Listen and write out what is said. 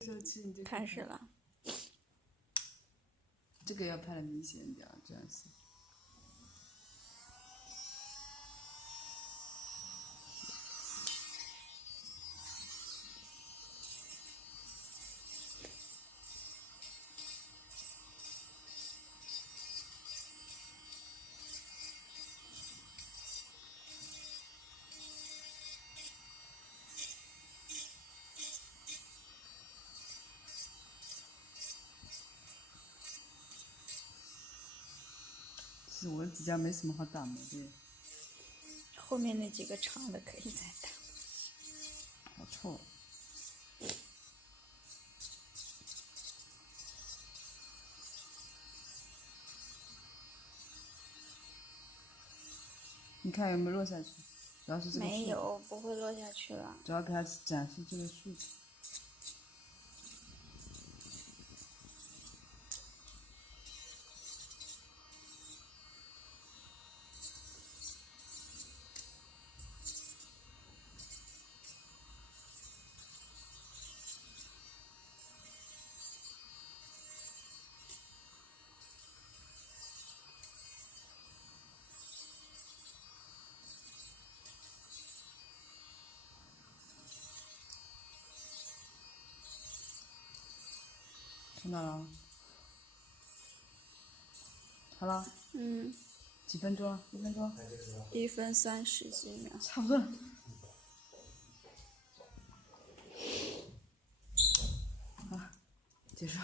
手机你就开始了。这个要拍的明显一点，这样子。其实我的指甲没什么好打磨的，后面那几个长的可以再打。好臭。你看有没有落下去？主要是这个没有，不会落下去了。主要给它展示这个树。看到了，好了。几分钟了？1分钟。1分30几秒。差不多了。好，结束。